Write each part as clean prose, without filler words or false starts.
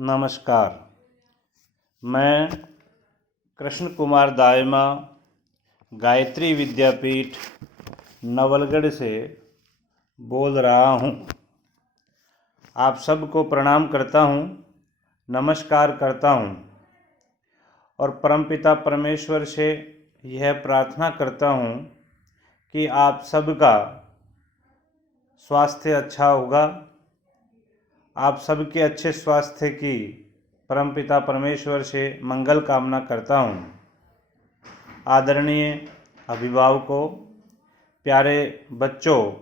नमस्कार। मैं कृष्ण कुमार दायमा गायत्री विद्यापीठ नवलगढ़ से बोल रहा हूँ। आप सबको प्रणाम करता हूँ, नमस्कार करता हूँ और परमपिता परमेश्वर से यह प्रार्थना करता हूँ कि आप सबका स्वास्थ्य अच्छा होगा। आप सबके अच्छे स्वास्थ्य की परमपिता परमेश्वर से मंगल कामना करता हूँ। आदरणीय अभिभावकों, प्यारे बच्चों,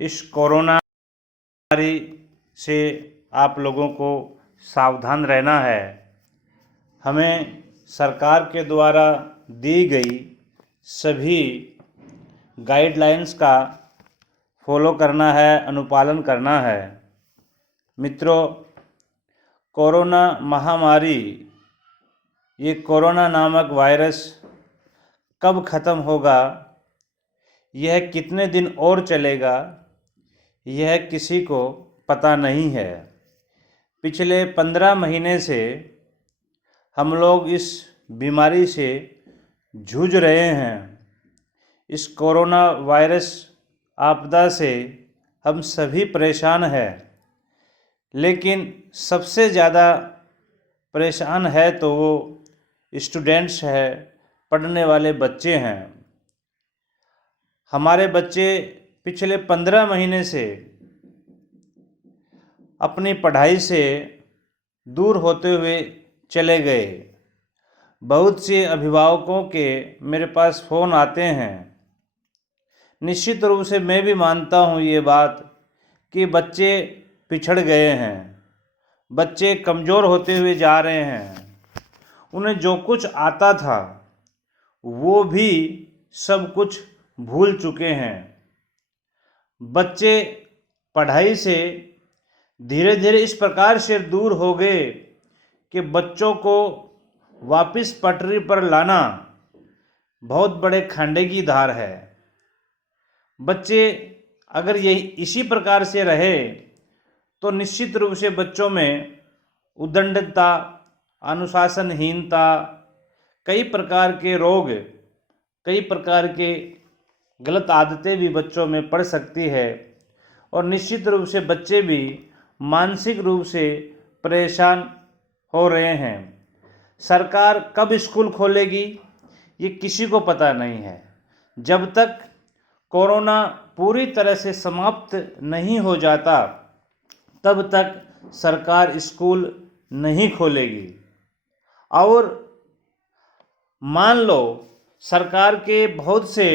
इस कोरोना बीमारी से आप लोगों को सावधान रहना है। हमें सरकार के द्वारा दी गई सभी गाइडलाइंस का फॉलो करना है, अनुपालन करना है। मित्रों, कोरोना महामारी, ये कोरोना नामक वायरस कब ख़त्म होगा, यह कितने दिन और चलेगा, यह किसी को पता नहीं है। पिछले 15 महीने से हम लोग इस बीमारी से जूझ रहे हैं। इस कोरोना वायरस आपदा से हम सभी परेशान हैं, लेकिन सबसे ज़्यादा परेशान है तो वो स्टूडेंट्स है, पढ़ने वाले बच्चे हैं। हमारे बच्चे पिछले 15 महीने से अपनी पढ़ाई से दूर होते हुए चले गए। बहुत से अभिभावकों के मेरे पास फ़ोन आते हैं। निश्चित रूप से मैं भी मानता हूँ ये बात कि बच्चे पिछड़ गए हैं, बच्चे कमज़ोर होते हुए जा रहे हैं। उन्हें जो कुछ आता था वो भी सब कुछ भूल चुके हैं। बच्चे पढ़ाई से धीरे धीरे इस प्रकार से दूर हो गए कि बच्चों को वापस पटरी पर लाना बहुत बड़े खांडे की धार है। बच्चे अगर यही इसी प्रकार से रहे तो निश्चित रूप से बच्चों में उद्दंडता, अनुशासनहीनता, कई प्रकार के रोग, कई प्रकार के गलत आदतें भी बच्चों में पड़ सकती है और निश्चित रूप से बच्चे भी मानसिक रूप से परेशान हो रहे हैं। सरकार कब स्कूल खोलेगी ये किसी को पता नहीं है। जब तक कोरोना पूरी तरह से समाप्त नहीं हो जाता तब तक सरकार स्कूल नहीं खोलेगी। और मान लो सरकार के बहुत से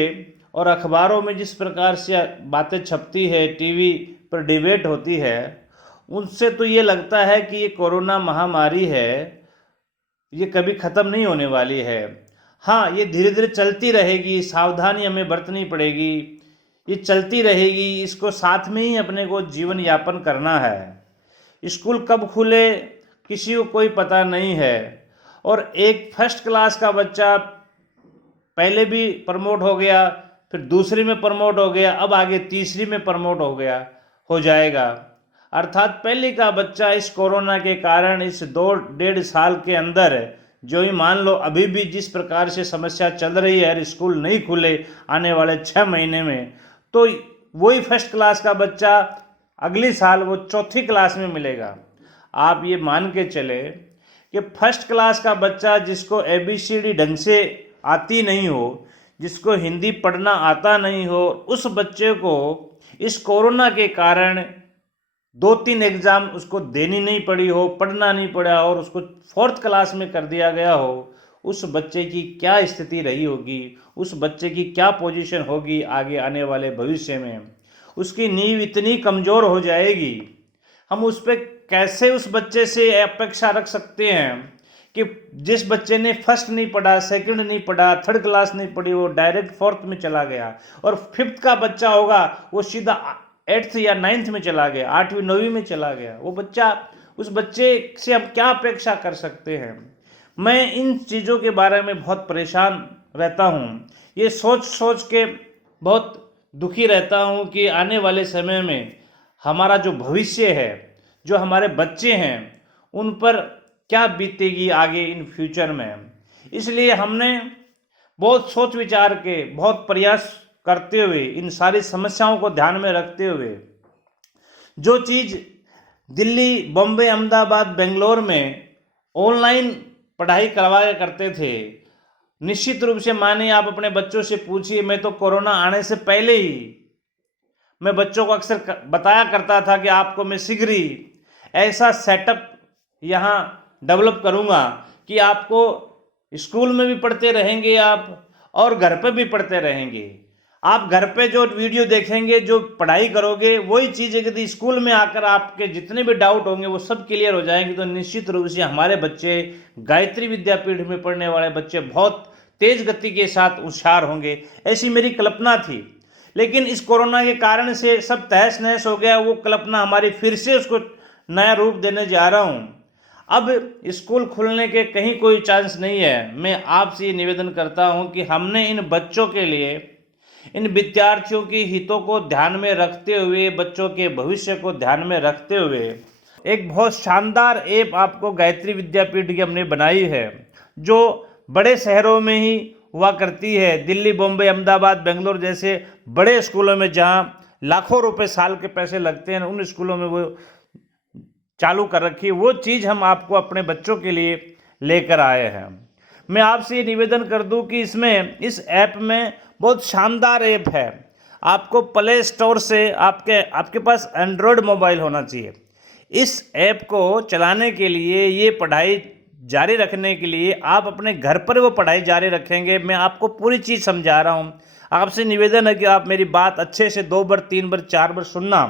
और अखबारों में जिस प्रकार से बातें छपती है, टीवी पर डिबेट होती है, उनसे तो ये लगता है कि ये कोरोना महामारी है, ये कभी ख़त्म नहीं होने वाली है। हाँ, ये धीरे धीरे चलती रहेगी, सावधानी हमें बरतनी पड़ेगी, ये चलती रहेगी, इसको साथ में ही अपने को जीवन यापन करना है। स्कूल कब खुले किसी को कोई पता नहीं है। और एक फर्स्ट क्लास का बच्चा पहले भी प्रमोट हो गया, फिर दूसरी में प्रमोट हो गया, अब आगे तीसरी में प्रमोट हो जाएगा। अर्थात पहले का बच्चा इस कोरोना के कारण इस 2-1.5 साल के अंदर, जो ही मान लो अभी भी जिस प्रकार से समस्या चल रही है, स्कूल नहीं खुले आने वाले 6 महीने में, तो वही फर्स्ट क्लास का बच्चा अगली साल वो 4थी क्लास में मिलेगा। आप ये मान के चले कि फर्स्ट क्लास का बच्चा जिसको ABCD ढंग से आती नहीं हो, जिसको हिंदी पढ़ना आता नहीं हो, उस बच्चे को इस कोरोना के कारण 2-3 एग्ज़ाम उसको देनी नहीं पड़ी हो, पढ़ना नहीं पड़ा और उसको 4th क्लास में कर दिया गया हो, उस बच्चे की क्या स्थिति रही होगी, उस बच्चे की क्या पोजीशन होगी आगे आने वाले भविष्य में। उसकी नींव इतनी कमज़ोर हो जाएगी, हम उस पर कैसे उस बच्चे से अपेक्षा रख सकते हैं कि जिस बच्चे ने फर्स्ट नहीं पढ़ा, सेकंड नहीं पढ़ा, 3rd क्लास नहीं पढ़ी, वो डायरेक्ट 4th में चला गया, और 5th का बच्चा होगा वो सीधा 8th या 9th में चला गया, 8वीं 9वीं में चला गया। वो बच्चा, उस बच्चे से हम क्या अपेक्षा कर सकते हैं। मैं इन चीज़ों के बारे में बहुत परेशान रहता हूँ। ये सोच सोच के बहुत दुखी रहता हूँ कि आने वाले समय में हमारा जो भविष्य है, जो हमारे बच्चे हैं उन पर क्या बीतेगी आगे इन फ्यूचर में। इसलिए हमने बहुत सोच विचार के, बहुत प्रयास करते हुए, इन सारी समस्याओं को ध्यान में रखते हुए, जो चीज़ दिल्ली, बॉम्बे, अहमदाबाद, बेंगलोर में ऑनलाइन पढ़ाई करवाया करते थे, निश्चित रूप से मानिए आप अपने बच्चों से पूछिए, मैं तो कोरोना आने से पहले ही मैं बच्चों को अक्सर बताया करता था कि आपको मैं शीघ्र ही ऐसा सेटअप यहाँ डेवलप करूँगा कि आपको स्कूल में भी पढ़ते रहेंगे आप और घर पे भी पढ़ते रहेंगे। आप घर पे जो वीडियो देखेंगे, जो पढ़ाई करोगे, वही चीज़ यदि स्कूल में आकर आपके जितने भी डाउट होंगे वो सब क्लियर हो जाएंगे। तो निश्चित रूप से हमारे बच्चे, गायत्री विद्यापीठ में पढ़ने वाले बच्चे बहुत तेज गति के साथ होशियार होंगे, ऐसी मेरी कल्पना थी। लेकिन इस कोरोना के कारण से सब तहस नहस हो गया। वो कल्पना हमारी फिर से उसको नया रूप देने जा रहा हूँ। अब स्कूल खुलने के कहीं कोई चांस नहीं है। मैं आपसे ये निवेदन करता हूँ कि हमने इन बच्चों के लिए, इन विद्यार्थियों के हितों को ध्यान में रखते हुए, बच्चों के भविष्य को ध्यान में रखते हुए एक बहुत शानदार ऐप आपको गायत्री विद्यापीठ की हमने बनाई है, जो बड़े शहरों में ही हुआ करती है। दिल्ली, बॉम्बे, अहमदाबाद, बेंगलोर जैसे बड़े स्कूलों में जहाँ लाखों रुपए साल के पैसे लगते हैं, उन स्कूलों में वो चालू कर रखी है। वो चीज़ हम आपको अपने बच्चों के लिए लेकर आए हैं। मैं आपसे ये निवेदन कर दूं कि इस ऐप में बहुत शानदार ऐप है। आपको प्ले स्टोर से आपके पास एंड्रॉयड मोबाइल होना चाहिए। इस ऐप को चलाने के लिए, ये पढ़ाई जारी रखने के लिए आप अपने घर पर वो पढ़ाई जारी रखेंगे। मैं आपको पूरी चीज़ समझा रहा हूँ। आपसे निवेदन है कि आप मेरी बात अच्छे से 2 बार, 3 बार, 4 बार सुनना,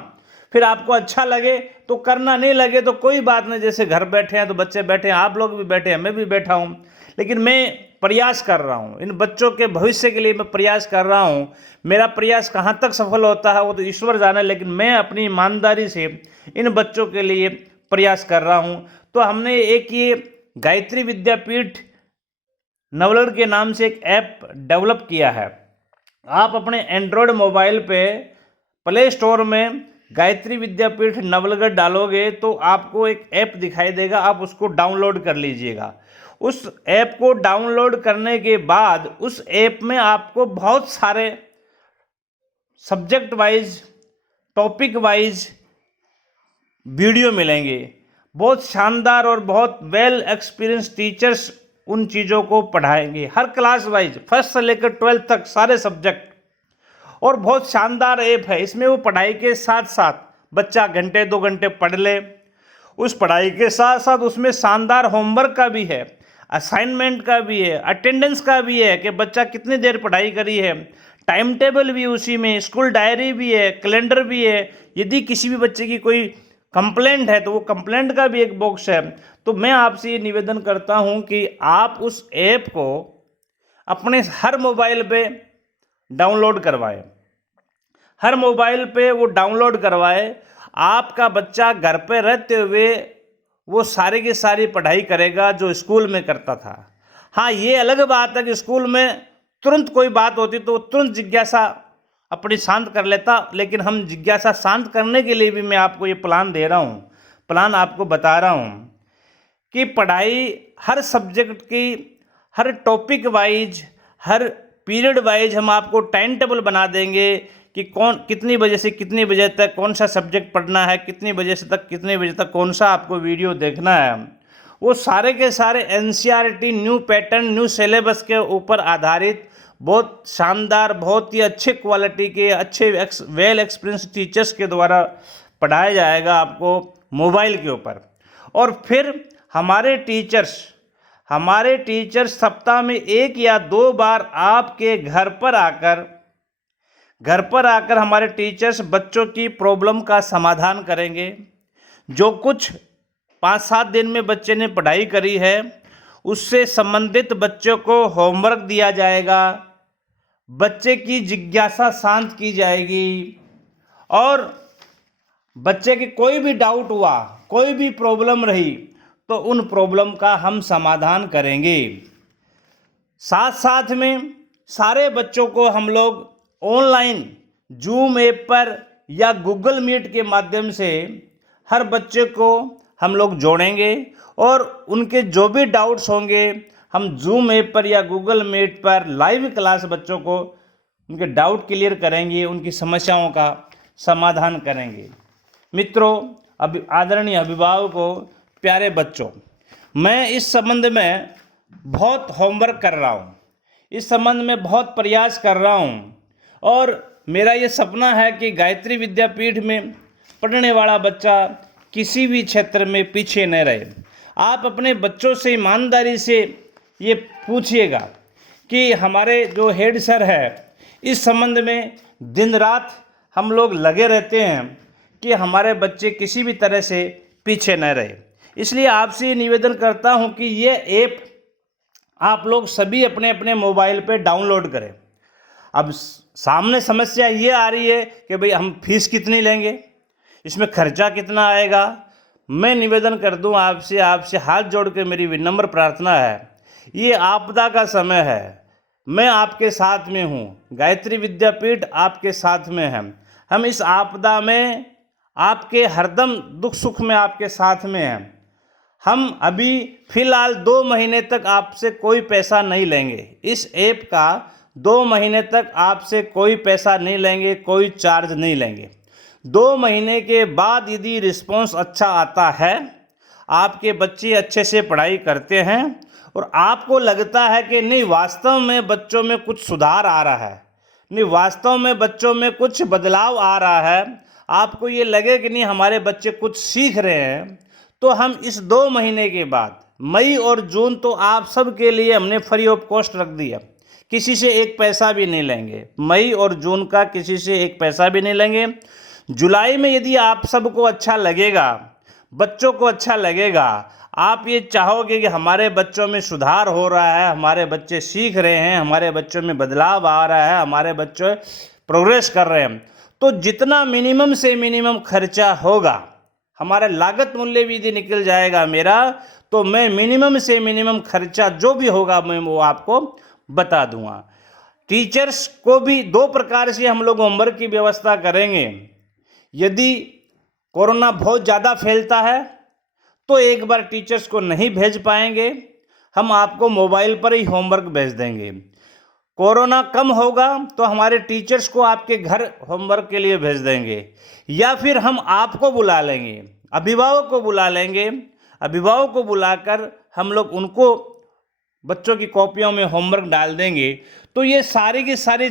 फिर आपको अच्छा लगे तो करना, नहीं लगे तो कोई बात नहीं। जैसे घर बैठे हैं तो बच्चे बैठे हैं, आप लोग भी बैठे हैं, मैं भी बैठा हूँ, लेकिन मैं प्रयास कर रहा हूँ। इन बच्चों के भविष्य के लिए मैं प्रयास कर रहा हूँ। मेरा प्रयास कहाँ तक सफल होता है वो तो ईश्वर जाने, लेकिन मैं अपनी ईमानदारी से इन बच्चों के लिए प्रयास कर रहा हूँ। तो हमने एक ये गायत्री विद्यापीठ नवलगढ़ के नाम से एक ऐप डेवलप किया है। आप अपने एंड्रॉयड मोबाइल पे प्ले स्टोर में गायत्री विद्यापीठ नवलगढ़ डालोगे तो आपको एक ऐप दिखाई देगा, आप उसको डाउनलोड कर लीजिएगा। उस ऐप को डाउनलोड करने के बाद उस ऐप में आपको बहुत सारे subject wise, topic wise video मिलेंगे। बहुत शानदार और बहुत वेल एक्सपीरियंस टीचर्स उन चीज़ों को पढ़ाएंगे, हर क्लास वाइज, फर्स्ट से लेकर 12th तक सारे सब्जेक्ट। और बहुत शानदार ऐप है। इसमें वो पढ़ाई के साथ साथ बच्चा घंटे 2 घंटे पढ़ ले, उस पढ़ाई के साथ साथ उसमें शानदार होमवर्क का भी है, असाइनमेंट का भी है, अटेंडेंस का भी है कि बच्चा कितनी देर पढ़ाई करी है, टाइम टेबल भी उसी में, स्कूल डायरी भी है, कैलेंडर भी है। यदि किसी भी बच्चे की कोई कंप्लेंट है तो वो कंप्लेंट का भी एक बॉक्स है। तो मैं आपसे ये निवेदन करता हूँ कि आप उस ऐप को अपने हर मोबाइल पे डाउनलोड करवाएं, हर मोबाइल पे वो डाउनलोड करवाए। आपका बच्चा घर पे रहते हुए वो सारी की सारी पढ़ाई करेगा जो स्कूल में करता था। हाँ, ये अलग बात है कि स्कूल में तुरंत कोई बात होती तो तुरंत जिज्ञासा अपनी शांत कर लेता, लेकिन हम जिज्ञासा शांत करने के लिए भी मैं आपको ये प्लान दे रहा हूँ, प्लान आपको बता रहा हूँ कि पढ़ाई हर सब्जेक्ट की, हर टॉपिक वाइज, हर पीरियड वाइज हम आपको टाइम टेबल बना देंगे कि कौन कितनी बजे से कितनी बजे तक कौन सा सब्जेक्ट पढ़ना है, कितनी बजे से तक कितने बजे तक कौन सा आपको वीडियो देखना है। वो सारे के सारे NCERT new pattern, new syllabus के ऊपर आधारित बहुत शानदार, बहुत ही अच्छे क्वालिटी के, अच्छे वेल एक्सपीरियंस टीचर्स के द्वारा पढ़ाया जाएगा आपको मोबाइल के ऊपर। और फिर हमारे टीचर्स सप्ताह में 1 या 2 बार आपके घर पर आकर हमारे टीचर्स बच्चों की प्रॉब्लम का समाधान करेंगे। जो कुछ 5-7 दिन में बच्चे ने पढ़ाई करी है उससे संबंधित बच्चों को होमवर्क दिया जाएगा, बच्चे की जिज्ञासा शांत की जाएगी, और बच्चे की कोई भी डाउट हुआ, कोई भी प्रॉब्लम रही तो उन प्रॉब्लम का हम समाधान करेंगे। साथ साथ में सारे बच्चों को हम लोग ऑनलाइन जूम ऐप पर या गूगल मीट के माध्यम से हर बच्चे को हम लोग जोड़ेंगे और उनके जो भी डाउट्स होंगे हम जूम ऐप पर या गूगल मीट पर लाइव क्लास बच्चों को उनके डाउट क्लियर करेंगे, उनकी समस्याओं का समाधान करेंगे। मित्रों, आदरणीय अभिभावकों, प्यारे बच्चों, मैं इस संबंध में बहुत होमवर्क कर रहा हूँ, इस संबंध में बहुत प्रयास कर रहा हूँ और मेरा ये सपना है कि गायत्री विद्यापीठ में पढ़ने वाला बच्चा किसी भी क्षेत्र में पीछे न रहे। आप अपने बच्चों से ईमानदारी से ये पूछिएगा कि हमारे जो हेड सर है इस संबंध में दिन रात हम लोग लगे रहते हैं कि हमारे बच्चे किसी भी तरह से पीछे न रहे। इसलिए आपसे निवेदन करता हूं कि ये ऐप आप लोग सभी अपने अपने मोबाइल पे डाउनलोड करें। अब सामने समस्या ये आ रही है कि भाई हम फीस कितनी लेंगे, इसमें खर्चा कितना आएगा। मैं निवेदन कर दूं आपसे हाथ जोड़ के मेरी विनम्र प्रार्थना है, ये आपदा का समय है, मैं आपके साथ में हूँ, गायत्री विद्यापीठ आपके साथ में है। हम इस आपदा में आपके हरदम दुख सुख में आपके साथ में हैं। हम अभी फ़िलहाल 2 महीने तक आपसे कोई पैसा नहीं लेंगे, इस ऐप का 2 महीने तक आपसे कोई पैसा नहीं लेंगे, कोई चार्ज नहीं लेंगे। 2 महीने के बाद यदि रिस्पॉन्स अच्छा आता है, आपके बच्चे अच्छे से पढ़ाई करते हैं और आपको लगता है कि नहीं वास्तव में बच्चों में कुछ सुधार आ रहा है, नहीं वास्तव में बच्चों में कुछ बदलाव आ रहा है, आपको ये लगे कि नहीं हमारे बच्चे कुछ सीख रहे हैं, तो हम इस 2 महीने के बाद मई और जून तो आप सब के लिए हमने फ्री ऑफ कॉस्ट रख दिया, किसी से एक पैसा भी नहीं लेंगे। मई और जून का किसी से एक पैसा भी नहीं लेंगे। जुलाई में यदि आप सबको अच्छा लगेगा, बच्चों को अच्छा लगेगा, आप ये चाहोगे कि हमारे बच्चों में सुधार हो रहा है, हमारे बच्चे सीख रहे हैं, हमारे बच्चों में बदलाव आ रहा है, हमारे बच्चे प्रोग्रेस कर रहे हैं, तो जितना मिनिमम से मिनिमम खर्चा होगा, हमारा लागत मूल्य भी यदि निकल जाएगा मेरा, तो मैं मिनिमम से मिनिमम खर्चा जो भी होगा मैं वो आपको बता दूंगा। टीचर्स को भी 2 प्रकार से हम लोग होमवर्क की व्यवस्था करेंगे। यदि कोरोना बहुत ज़्यादा फैलता है तो एक बार टीचर्स को नहीं भेज पाएंगे, हम आपको मोबाइल पर ही होमवर्क भेज देंगे। कोरोना कम होगा तो हमारे टीचर्स को आपके घर होमवर्क के लिए भेज देंगे, या फिर हम आपको बुला लेंगे, अभिभावक को बुला लेंगे, अभिभावक को बुलाकर हम लोग उनको बच्चों की कॉपियों में होमवर्क डाल देंगे। तो ये सारी की सारी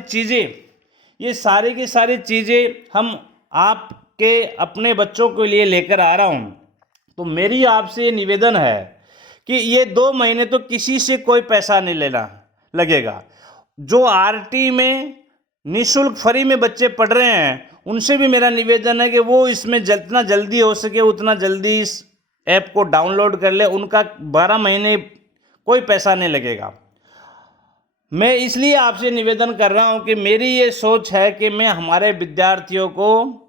चीज़ें हम आपके अपने बच्चों के लिए लेकर आ रहा हूँ। तो मेरी आपसे निवेदन है कि ये 2 महीने तो किसी से कोई पैसा नहीं लेना लगेगा। जो आरटी में निःशुल्क फ्री में बच्चे पढ़ रहे हैं उनसे भी मेरा निवेदन है कि वो इसमें जितना जल्दी हो सके उतना जल्दी इस ऐप को डाउनलोड कर ले, उनका 12 महीने कोई पैसा नहीं लगेगा। मैं इसलिए आपसे निवेदन कर रहा हूं कि मेरी ये सोच है कि मैं हमारे विद्यार्थियों को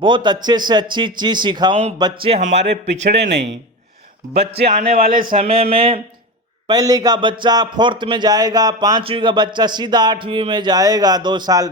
बहुत अच्छे से अच्छी चीज़ सिखाऊं, बच्चे हमारे पिछड़े नहीं। बच्चे आने वाले समय में पहली का बच्चा 4th में जाएगा, 5वीं का बच्चा सीधा 8वीं में जाएगा, 2 साल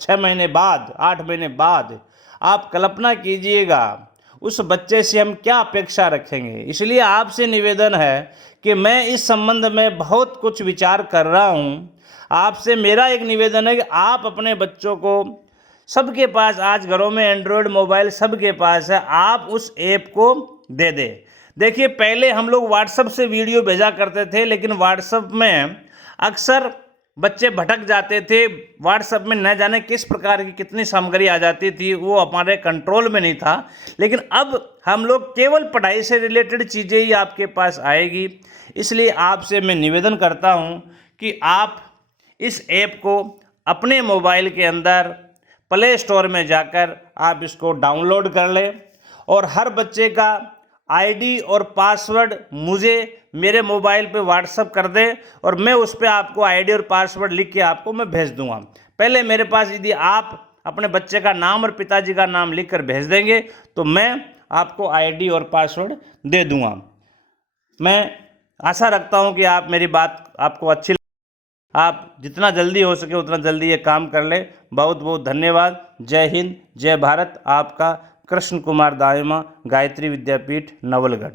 6 महीने बाद, 8 महीने बाद। आप कल्पना कीजिएगा उस बच्चे से हम क्या अपेक्षा रखेंगे। इसलिए आपसे निवेदन है कि मैं इस संबंध में बहुत कुछ विचार कर रहा हूँ। आपसे मेरा एक निवेदन है कि आप अपने बच्चों को, सबके पास आज घरों में एंड्रॉयड मोबाइल सबके पास है, आप उस ऐप को दे दें। देखिए पहले हम लोग व्हाट्सएप से वीडियो भेजा करते थे, लेकिन व्हाट्सएप में अक्सर बच्चे भटक जाते थे, व्हाट्सएप में न जाने किस प्रकार की कितनी सामग्री आ जाती थी, वो हमारे कंट्रोल में नहीं था। लेकिन अब हम लोग केवल पढ़ाई से रिलेटेड चीज़ें ही आपके पास आएगी। इसलिए आपसे मैं निवेदन करता हूँ कि आप इस ऐप को अपने मोबाइल के अंदर प्ले स्टोर में जाकर आप इसको डाउनलोड कर लें और हर बच्चे का आईडी और पासवर्ड मुझे मेरे मोबाइल पे व्हाट्सअप कर दें और मैं उस पर आपको आईडी और पासवर्ड लिख के आपको मैं भेज दूंगा। पहले मेरे पास यदि आप अपने बच्चे का नाम और पिताजी का नाम लिख कर भेज देंगे तो मैं आपको आईडी और पासवर्ड दे दूंगा। मैं आशा रखता हूं कि आप मेरी बात आपको अच्छी, आप जितना जल्दी हो सके उतना जल्दी ये काम कर ले। बहुत बहुत धन्यवाद। जय हिंद, जय भारत। आपका कृष्ण कुमार दायमा, गायत्री विद्यापीठ, नवलगढ़।